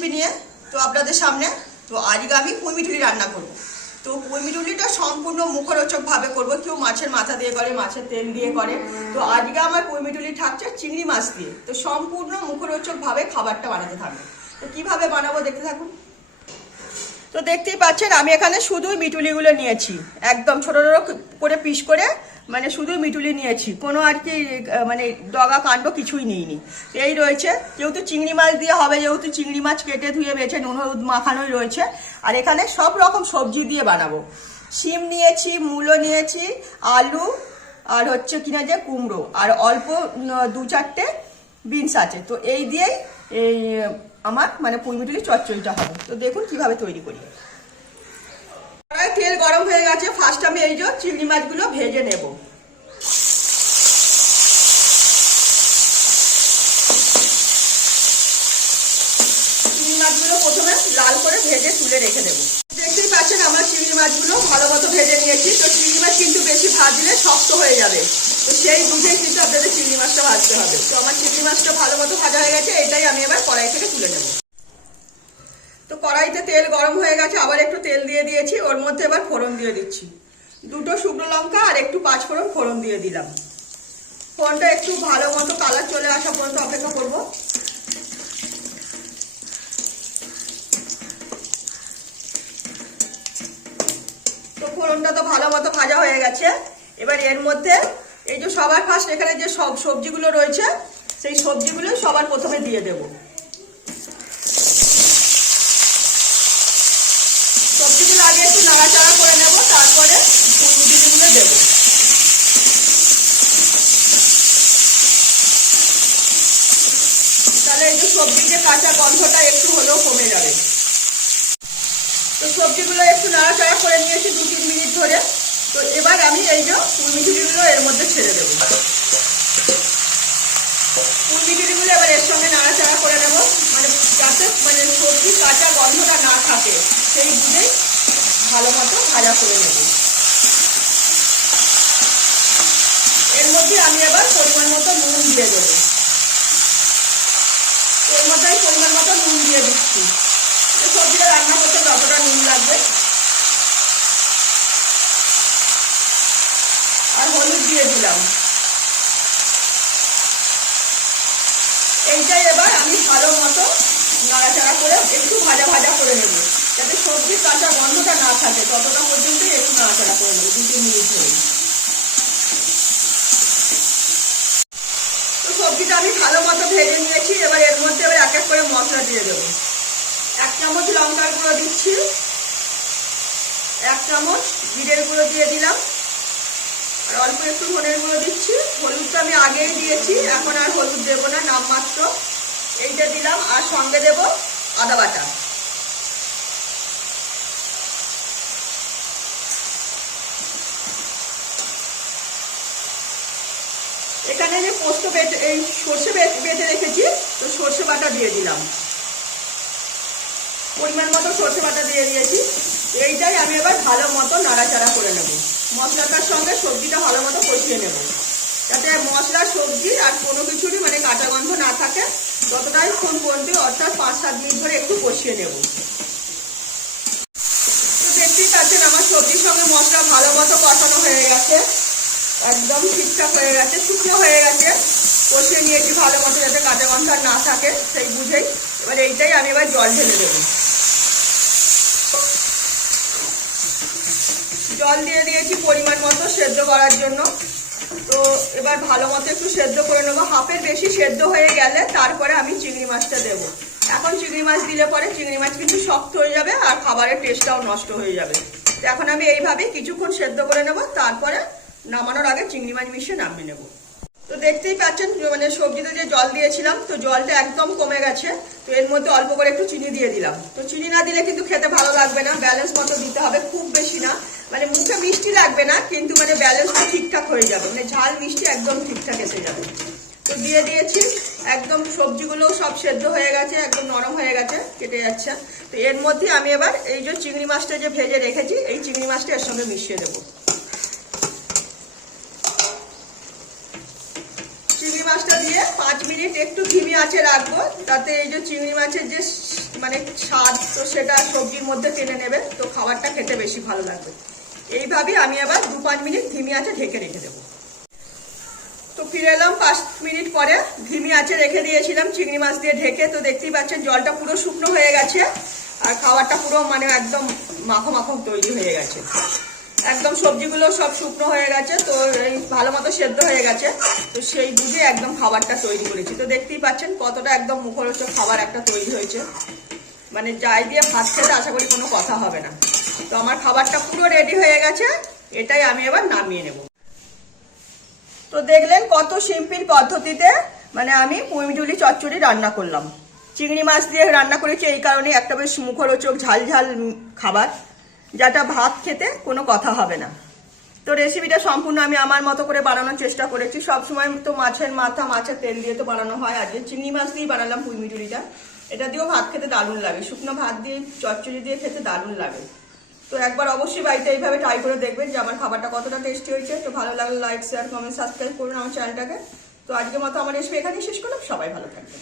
Recipe নিয়ে তো আপনাদের সামনে। তো আজকে আমি পুঁই মিঠুলি রান্না করব। তো পুঁই মিঠুলিটা সম্পূর্ণ মুখরোচকভাবে করব। কেউ মাছের মাথা দিয়ে করে, মাছের তেল দিয়ে করে। তো আজকে আমার পুঁই মিঠুলি থাকছে চিংড়ি মাছ দিয়ে। তো সম্পূর্ণ মুখরোচকভাবে খাবারটা বানাতে থাকবে। তো কীভাবে বানাবো দেখতে থাকুন। তো দেখতেই পাচ্ছেন আমি এখানে শুধুই মিঠুলিগুলো নিয়েছি, একদম ছোটো ছোটো করে পিস করে, মানে শুধু মিঠুলি নিয়েছি, কোনো আর কি মানে ডগা কাণ্ড কিছুই নিইনি। এই রয়েছে, যেহেতু চিংড়ি মাছ দিয়ে হবে, যেহেতু চিংড়ি মাছ কেটে ধুয়ে বেছে নুন হলুদ মাখানোই রয়েছে। আর এখানে সব রকম সবজি দিয়ে বানাবো। শিম নিয়েছি, মূলো নিয়েছি, আলু, আর হচ্ছে কিনা যে কুমড়ো, আর অল্প 2-4টে বিনস আছে। তো এই দিয়েই এই আমার মানে পুঁই মিঠুলি চচ্চড়িটা হবে। তো দেখুন কিভাবে তৈরি করি। তেল গরম হয়ে গেছে, ফার্স্ট আমি এই যে চিংড়ি মাছগুলো ভেজে নেব। চিংড়ি মাছগুলো প্রথমে লাল করে ভেজে তুলে রেখে দেবো। দেখতেই পাচ্ছেন আমার চিংড়ি মাছগুলো ভালো মতো ভেজে নিয়েছি। তো চিংড়ি মাছ কিন্তু বেশি ভাজলে শক্ত হয়ে যাবে, তো সেই বুঝেই কিন্তু আপনাদের চিংড়ি মাছটা ভাজতে হবে। তো আমার চিংড়ি মাছটা ভালো মতো ভাজা হয়ে গেছে, এটাই আমি এবার কড়াই থেকে তুলে নেব। তো কড়াইতে তেল গরম হয়ে গেছে, আবার একটু তেল দিয়ে দিয়েছি। ওর মধ্যে এবার ফোড়ন দিয়ে দিচ্ছি, 2টো শুকনো লঙ্কা আর একটু 5 ফোড়ন ফোড়ন দিয়ে দিলাম। ফোড়নটা একটু ভালো মতো কালার চলে আসা পর্যন্ত অপেক্ষা করব। তো ফোড়নটা তো ভালো মতো ভাজা হয়ে গেছে। এবার এর মধ্যে এই যে সবার ফার্স্ট এখানে যে সব সবজিগুলো রয়েছে, সেই সবজিগুলো সবার প্রথমে দিয়ে দেব। সবজিগুলো আগে একটু নাড়াচাড়া করে নেব, তারপরে পুঁই মিঠুলিগুলো দেবো। তাহলে এই যে সবজির যে কাঁচা গন্ধটা একটু হলেও কমে যাবে। তো সবজিগুলো একটু নাড়াচাড়া করে নিয়েছি 2-3 মিনিট ধরে। তো এবার আমি এই যে পুঁই মিঠুলিগুলো এর মধ্যে ছেড়ে দেবো। পুঁই মিঠুলিগুলো এবার এর সঙ্গে নাড়াচাড়া করে নেব, মানে যাতে মানে সবজির কাঁচা গন্ধটা না থাকে সেই বুঝেই ভালো মতো ভাজা করে নেব। এর মধ্যে আমি এবার পরিমাণ মতো নুন দিয়ে দেবো। এর মধ্যে আমি পরিমাণ মতো নুন দিয়ে দিচ্ছি, সবজিটা রান্না করতে যতটা নুন লাগবে। আর হলুদ দিয়ে দিলাম। এইটাই এবার আমি ভালো মতো নাড়াচাড়া করে একটু ভাজা ভাজা করে নেব, যাতে সবজির কাঁচা গন্ধটা না থাকে। ততটা পর্যন্তই একটু নাড়াচাড়া করে নেব 2-3 মিনিট ধরে। তো সবজিটা আমি ভালো মতো ভেজে নিয়েছি। এবার এর মধ্যে এবার এক এক করে মশলা দিয়ে দেবো। 1 চামচ লঙ্কার গুঁড়ো দিচ্ছি, 1 চামচ জিরের গুঁড়ো দিয়ে দিলাম, আর অল্প একটু ধনের গুঁড়ো দিচ্ছি। হলুদটা আমি আগেই দিয়েছি, এখন আর হলুদ দেবো না, নামমাত্র এইটা দিলাম। আর সঙ্গে দেব আদা বাটা। এখানে যে পোস্ত বেটে এই সর্ষে বেটে রেখেছি, তো সর্ষে বাটা দিয়ে দিলাম, পরিমাণ মতো সর্ষে বাটা দিয়ে দিয়েছি। এইটাই আমি এবার ভালো মতো নাড়াচাড়া করে নেব। মশলাটার সঙ্গে সবজিটা ভালো মতো কষিয়ে নেব, যাতে মশলা সবজি আর কোনো কিছুরই মানে কাঁচা গন্ধ না থাকে। ততটাই ক্ষণ পর্যন্ত, অর্থাৎ 5-7 মিনিট ধরে একটু কষিয়ে নেব। তো দেখতেই পাচ্ছেন আমার সবজির সঙ্গে মশলা ভালো মতো কষানো হয়ে গেছে, একদম ঠিকঠাক হয়ে গেছে, শুকনো হয়ে গেছে। কষিয়ে নিয়েছি ভালো মতো, যাতে কাঁচা গন্ধ আর না থাকে সেই বুঝেই। এবার এইটাই আমি এবার জল ঢেলে দেবো। জল দিয়ে দিয়েছি পরিমাণ মতো সেদ্ধ করার জন্য। তো এবার ভালো মতো একটু সেদ্ধ করে নেবো। হাফের বেশি সেদ্ধ হয়ে গেলে তারপরে আমি চিংড়ি মাছটা দেবো। এখন চিংড়ি মাছ দিলে পরে চিংড়ি মাছ কিন্তু শক্ত হয়ে যাবে আর খাবারের টেস্টটাও নষ্ট হয়ে যাবে। তো এখন আমি এইভাবেই কিছুক্ষণ সেদ্ধ করে নেবো, তারপরে নামানোর আগে চিংড়ি মাছ মিশিয়ে নামিয়ে নেবো। তো দেখতেই পাচ্ছেন মানে সবজিতে যে জল দিয়েছিলাম, তো জলটা একদম কমে গেছে। তো এর মধ্যে অল্প করে একটু চিনি দিয়ে দিলাম। তো চিনি না দিলে কিন্তু খেতে ভালো লাগবে না, ব্যালেন্স মতো দিতে হবে, খুব বেশি না। মানে মুখে মিষ্টি লাগবে না, কিন্তু মানে ব্যালেন্সটা ঠিকঠাক হয়ে যাবে, মানে ঝাল মিষ্টি একদম ঠিকঠাক এসে যাবে। তো দিয়ে দিয়েছি, একদম সবজিগুলোও সব সেদ্ধ হয়ে গেছে, একদম নরম হয়ে গেছে, কেটে যাচ্ছে। তো এর মধ্যে আমি এবার এই যে চিংড়ি মাছটা যে ভেজে রেখেছি, এই চিংড়ি মাছটা এর সঙ্গে মিশিয়ে দেবো। চিংড়ি মাছটা দিয়ে 5 মিনিট একটু ধিমি আঁচে রাখবো, তাতে এই যে চিংড়ি মাছের যে মানে স্বাদ, তো সেটা সবজির মধ্যে টেনে নেবে, তো খাবারটা খেতে বেশি ভালো লাগবে। এইভাবে আমি আবার 2-5 মিনিট ধিমি আঁচে ঢেকে রেখে দেবো। তো ফিরে এলাম 5 মিনিট পরে, ধিমি আঁচে রেখে দিয়েছিলাম চিংড়ি মাছ দিয়ে ঢেকে। তো দেখতেই পাচ্ছেন জলটা পুরো শুকনো হয়ে গেছে আর খাবারটা পুরো মানে একদম মাখো মাখো তৈরি হয়ে গেছে। একদম সবজিগুলো সব শুকনো হয়ে গেছে, তো এই ভালো মতো সেদ্ধ হয়ে গেছে। তো সেই বুঝে একদম খাবারটা তৈরি করেছি। তো দেখতেই পাচ্ছেন কতটা একদম মুখরোচক খাবার একটা তৈরি হয়েছে, মানে যাই দিয়ে ভাত খেতে আশা করি কোনো কথা হবে না। তো আমার খাবারটা পুরো রেডি হয়ে গেছে, এটাই আমি এবার নামিয়ে নেব। তো দেখলেন কত সিম্পল পদ্ধতিতে মানে আমি পুঁইমিঠুলি চচ্চড়ি রান্না করলাম। চিংড়ি মাছ দিয়ে রান্না করেছি এই কারণে, একটা বেশ মুখরোচক ঝাল ঝাল খাবার, যেটা ভাত খেতে কোনো কথা হবে না। তো রেসিপিটা সম্পূর্ণ আমি আমার মতো করে বানানোর চেষ্টা করেছি। সবসময় তো মাছের মাথা, মাছের তেল দিয়ে তো বানানো হয়, আজকে চিংড়ি মাছ দিয়েই বানালাম পুঁইমিঠুলিটা। এটা দিয়েও ভাত খেতে দারুণ লাগে, শুকনো ভাত দিয়ে চচ্চড়ি দিয়ে খেতে দারুণ লাগে। তো একবার অবশ্যই বাড়িতে এইভাবে ট্রাই করে দেখবেন যে আমার খাবারটা কতটা টেস্টি হয়েছে। তো ভালো লাগলে লাইক, শেয়ার, কমেন্ট, সাবস্ক্রাইব করুন আমার চ্যানেলটাকে। তো আজকের মতো আমার রেসিপি এখানেই শেষ করলাম। সবাই ভালো থাকবেন।